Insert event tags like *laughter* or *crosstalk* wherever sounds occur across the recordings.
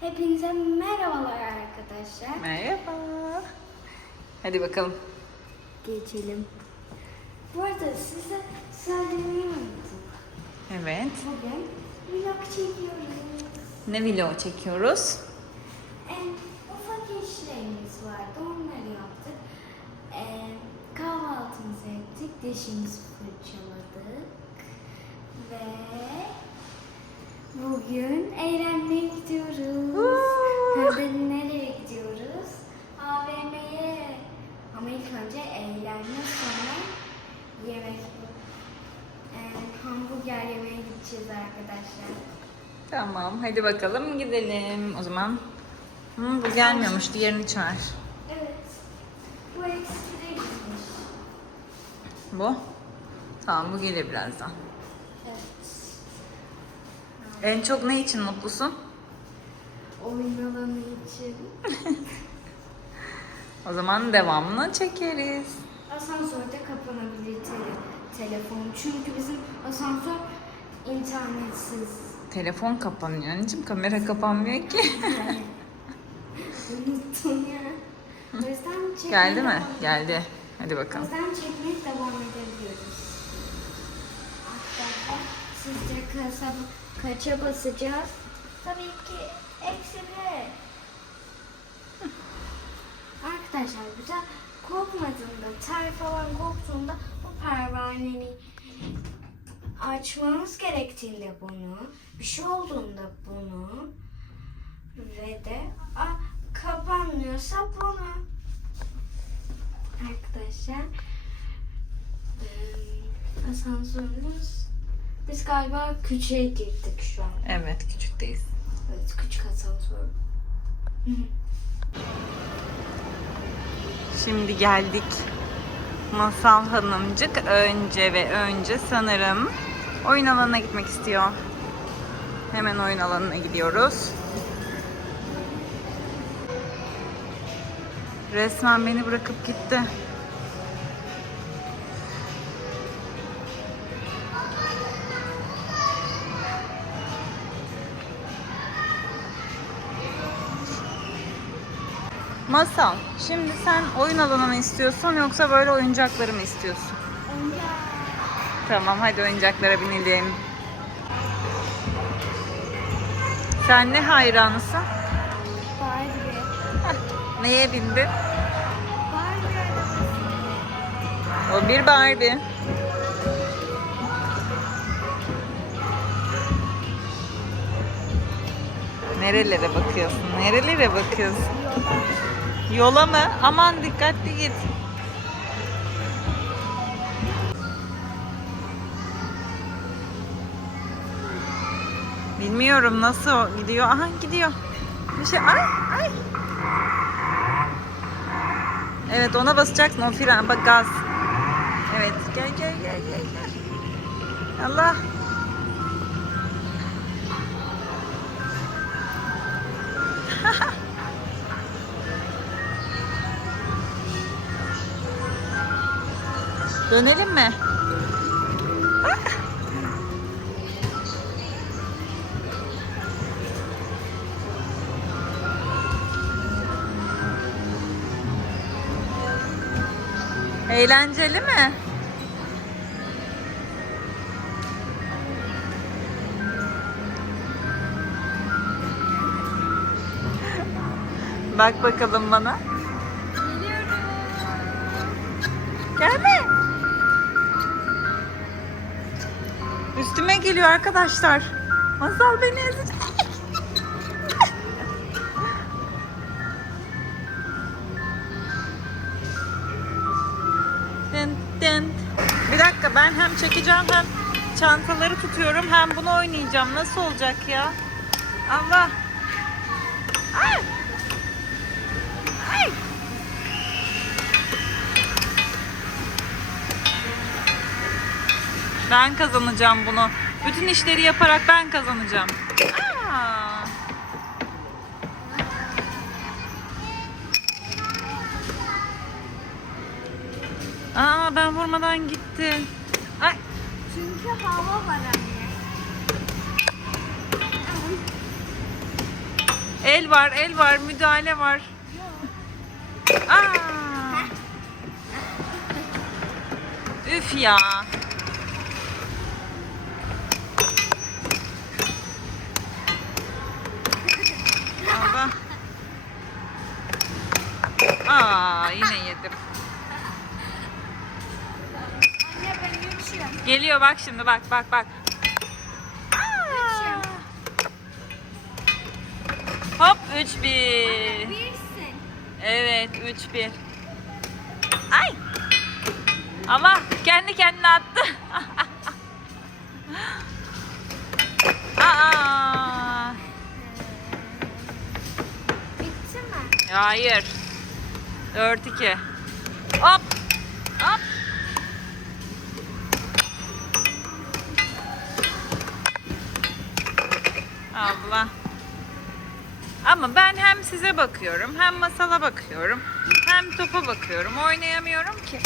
Hepinize merhabalar arkadaşlar. Merhaba. Hadi bakalım. Geçelim. Bu arada size söylemeyi unuttum. Evet. Bugün vlog çekiyoruz. Ne vlog çekiyoruz? En ufak işlerimiz vardı. Onları yaptık. Ee, kahvaltımızı ettik. Dişimizi fırçaladık. Ve bugün eğlenmeye gidiyoruz. Hem nereye gidiyoruz? AVM'ye. Ama ilk önce eğlenme sonra yemek. Ee, hamburger yemeye gideceğiz arkadaşlar. Tamam. Hadi bakalım gidelim. O zaman. Hı, bu gelmiyormuş. Diğerini çağır. Evet. Bu ekstra gitmiş. Bu. Tamam bu gelir birazdan. En çok ne için mutlusun? Oyun alanı için. *laughs* O zaman devamını çekeriz. Asansörde kapanabilir tele- telefon. Çünkü bizim asansör internetsiz. Telefon kapanıyor anneciğim. Kamera kapanmıyor ki. *laughs* Unuttum ya. O yüzden çekmeye Geldi mi? devam- Geldi. Hadi O bakalım. yüzden çekmeye devam edebiliyoruz. Arkadaşlar kasa, kaça basacağız? Tabii ki eksi bir. Arkadaşlar güzel korkmadığında, ter falan korktuğunda bu pervaneni açmamız gerektiğinde bunu, bir şey olduğunda bunu ve de a, kapanmıyorsa bunu. Arkadaşlar asansörümüz biz galiba küçüğe girdik şu an. Evet küçükteyiz. Evet küçük asansör. Şimdi geldik. Masal Hanımcık önce ve önce sanırım oyun alanına gitmek istiyor. Hemen oyun alanına gidiyoruz. Resmen beni bırakıp gitti. Masal, şimdi sen oyun alanı mı istiyorsun yoksa böyle oyuncakları mı istiyorsun? Tamam hadi oyuncaklara binelim. Sen ne hayranısın? Barbie. Heh, Neye bindin? Barbie. O bir Barbie. Nerelere bakıyorsun? Nerelere bakıyorsun? Yola mı? Aman dikkatli git. Bilmiyorum nasıl gidiyor. Aha gidiyor. Bir şey ay ay. Evet ona basacaksın o fren bak gaz. Evet gel gel gel gel gel. Allah. *laughs* Dönelim mi? Eğlenceli mi? Bak bakalım bana. Geliyor arkadaşlar. Masal beni ezecek. Dın dın. Bir dakika ben hem çekeceğim hem çantaları tutuyorum hem bunu oynayacağım. Nasıl olacak ya? Allah. Ay. Ay. Ben kazanacağım bunu. Bütün işleri yaparak ben kazanacağım. Aa. Aa ben vurmadan gitti. Ay. Çünkü hava var anne. El var, el var, müdahale var. Aa! Üf ya. Aa, yine yedim. Anne ben geçiyorum. Geliyor bak şimdi bak bak bak. Hop 3-1. Birsin. Evet 3-1. Ay. Ama kendi kendine attı. *laughs* Aa. Bitti mi? Hayır. 4-2. Hop. Hop. Allah. Ama ben hem size bakıyorum, hem masala bakıyorum, hem topa bakıyorum. Oynayamıyorum ki.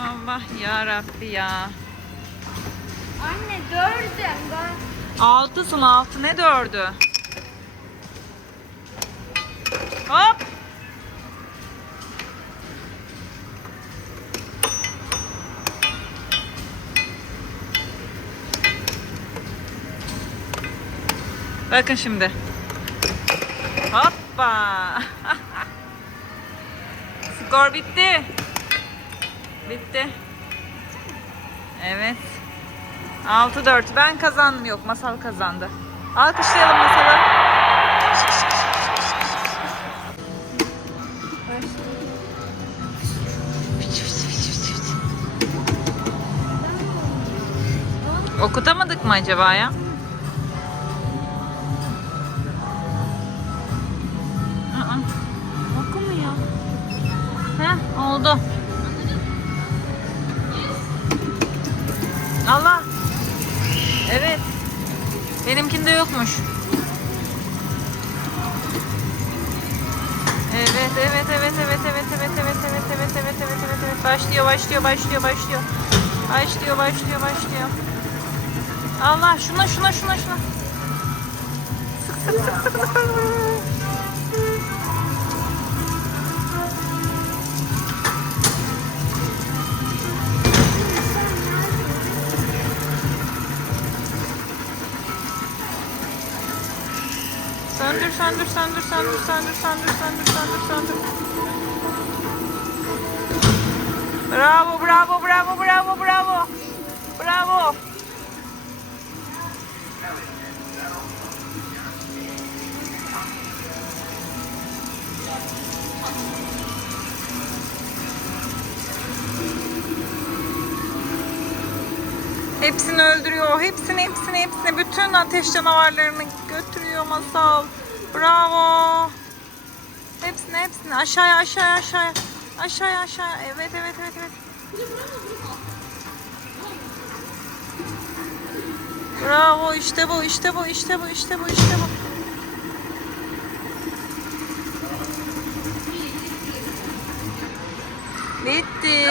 Allah ya Rabbi ya. Anne dördüm. Ben... Altısın altı ne dördü? Hop. Bakın şimdi. Hoppa. *laughs* Skor bitti. Bitti. Evet. 6-4. Ben kazandım. Yok masal kazandı. Alkışlayalım masalı. Okutamadık mı acaba ya? Oldu. Allah. Evet. Benimkinde yokmuş. Evet, evet, evet, evet, evet, evet, evet, evet, evet, evet, evet, evet, evet. Başlıyor, başlıyor, başlıyor, başlıyor. Başlıyor, başlıyor, başlıyor. Allah, şuna, şuna, şuna, şuna. Sık, sık, sık, sık, sık. Söndür, söndür, söndür, söndür, söndür, söndür, söndür, söndür, söndür. Bravo, bravo, bravo, bravo, bravo. Bravo. Hepsini öldürüyor. Hepsini, hepsini, hepsini. Bütün ateş canavarlarını götürüyor masal. Bravo. Hepsini, hepsini. Aşağıya, aşağıya, aşağıya. Aşağıya, aşağıya. Evet, evet, evet, evet. Bravo. işte bu, işte bu, işte bu, işte bu, işte bu. Bitti.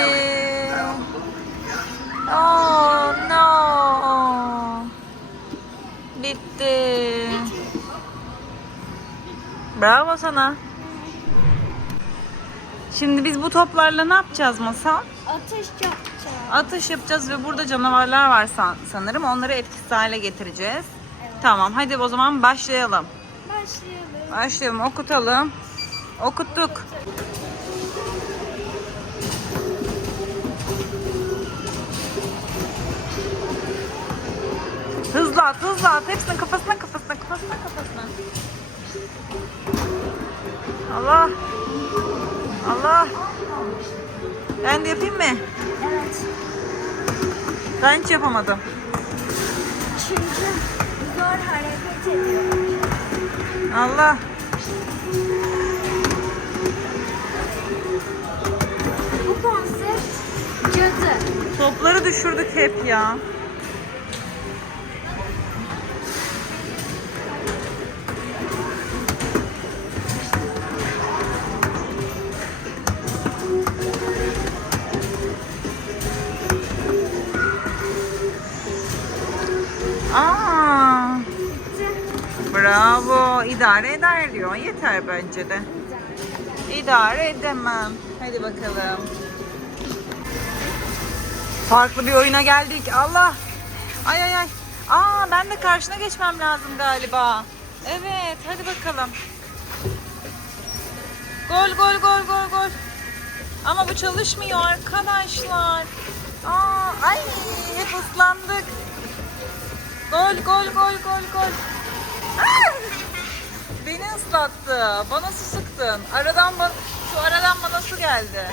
Oh no. Bitti. Bravo sana. Şimdi biz bu toplarla ne yapacağız Masal? Ateş yapacağım. Atış yapacağız ve burada canavarlar var san- sanırım. Onları etkisiz hale getireceğiz. Tamam hadi o zaman başlayalım. Başlayalım. Başlayalım okutalım. Okuttuk. Hızlı hızlı at. Hepsinin kafasına, kafasına, kafasına, kafasına. Allah. Allah. Ben de yapayım mı? Evet. Ben hiç yapamadım. Çünkü zor hareket ediyor. Allah. Bu konsept cadı. Topları düşürdük hep ya. Diyor. Yeter bence de. İdare edemem. Hadi bakalım. Farklı bir oyuna geldik. Allah. Ay ay ay. Aa ben de karşına geçmem lazım galiba. Evet hadi bakalım. Gol gol gol gol gol. Ama bu çalışmıyor arkadaşlar. Aa, ay hep ıslandık. Gol gol gol gol gol. Ah! Beni ıslattı. Bana su sıktın. Aradan ba- şu aradan bana su geldi.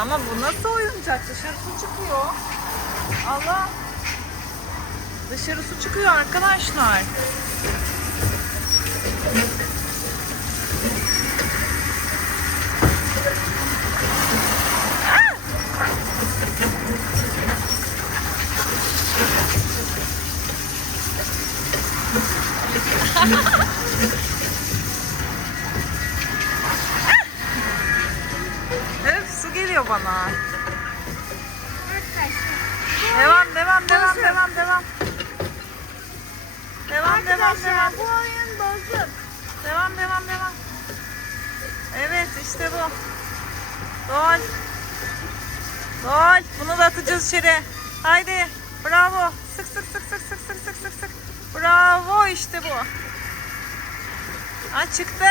Ama bu nasıl oyuncak? Dışarı su çıkıyor. Allah. Dışarı su çıkıyor arkadaşlar. Öf su geliyor bana. Devam devam devam bozuk. devam devam. Devam Arkadaşlar, devam devam. Bu oyun bozuk. Devam devam devam. Evet işte bu. Gol. Gol. Bunu da atacağız içeri. Haydi. Bravo. Sık sık sık sık sık sık sık sık. Bravo işte bu. Ha çıktı.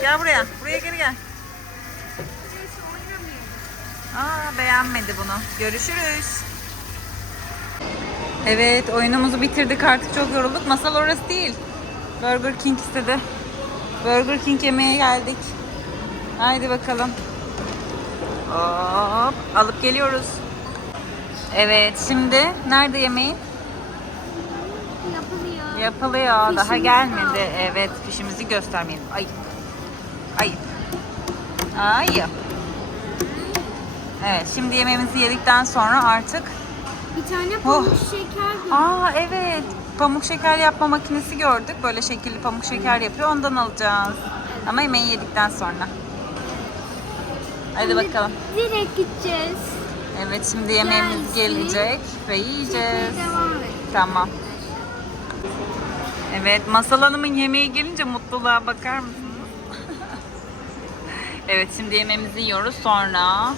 Gel buraya. Buraya geri gel. Aa beğenmedi bunu. Görüşürüz. Evet oyunumuzu bitirdik artık çok yorulduk. Masal orası değil. Burger King istedi. Burger King yemeye geldik. Haydi bakalım. Hop, alıp geliyoruz. Evet şimdi nerede yemeği? Yapılıyor. Yapılıyor. Daha gelmedi. var. Evet pişimizi göstermeyelim. Ay. Ay. Ay. Evet şimdi yemeğimizi yedikten sonra artık Bir tane pamuk pamuk şeker Aa evet. Pamuk şeker yapma makinesi gördük. Böyle şekilli pamuk şeker yapıyor. Ondan alacağız. Ama yemeği yedikten sonra. Hadi bakalım. Direkt gideceğiz. Evet şimdi yemeğimiz Gelsin. gelecek ve yiyeceğiz. Tamam. Evet Masal Hanım'ın yemeği gelince mutluluğa bakar mısınız? *laughs* evet şimdi yemeğimizi yiyoruz. Sonra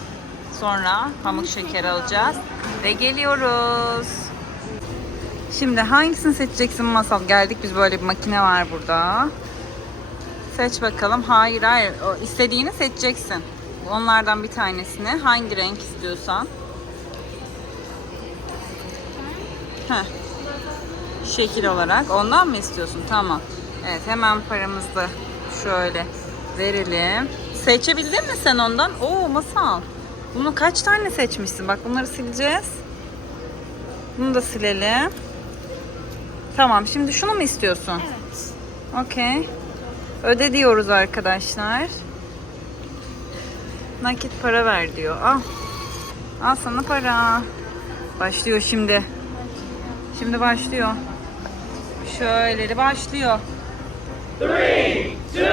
sonra pamuk şeker alacağız ve geliyoruz. Şimdi hangisini seçeceksin Masal? Geldik biz böyle bir makine var burada. Seç bakalım. Hayır hayır. O istediğini seçeceksin. Onlardan bir tanesini. Hangi renk istiyorsan. Heh. Şekil olarak. Ondan mı istiyorsun? Tamam. Evet hemen paramızı da şöyle verelim. Seçebildin mi sen ondan? Oo masal. Bunu kaç tane seçmişsin? Bak bunları sileceğiz. Bunu da silelim. Tamam şimdi şunu mu istiyorsun? Evet. Okey. Öde diyoruz arkadaşlar. Nakit para ver diyor. Al. Al sana para. Başlıyor şimdi. Şimdi başlıyor. Şöyle başlıyor. 3, 2, 1.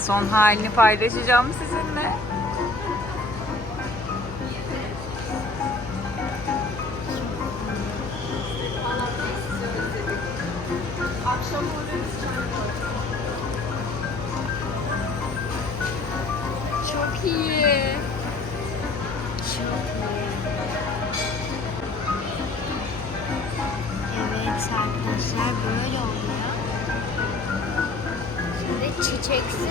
Son halini paylaşacağım sizinle. Akşam oluyor. Çok iyi. Evet arkadaşlar böyle oluyor. Şimdi çiçeksi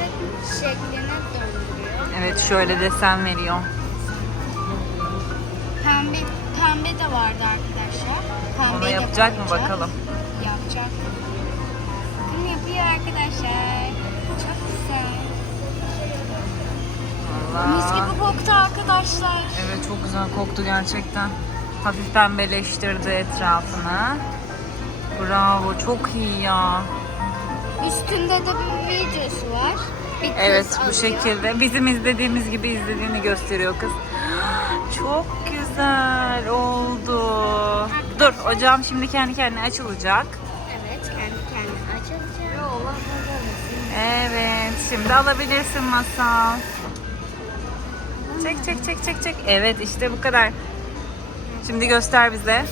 şekline döndürüyor. Evet şöyle desen veriyor. Pembe pembe de vardı arkadaşlar. Pembe Onu yapacak mı bakalım. Yapacak. Bakın yapıyor arkadaşlar. Çok güzel. Mis gibi koktu arkadaşlar. Evet çok güzel koktu gerçekten. Hafif pembeleştirdi etrafını. Bravo çok iyi ya. Üstünde de bir videosu var. Bir Evet bu şekilde bizim izlediğimiz gibi izlediğini gösteriyor kız. *gasps* Çok güzel oldu. Dur ocağım şimdi kendi kendine açılacak. Evet kendi kendine açılacak. Evet. Şimdi alabilirsin masal. Çek çek çek çek çek. Evet işte bu kadar. Şimdi göster bize.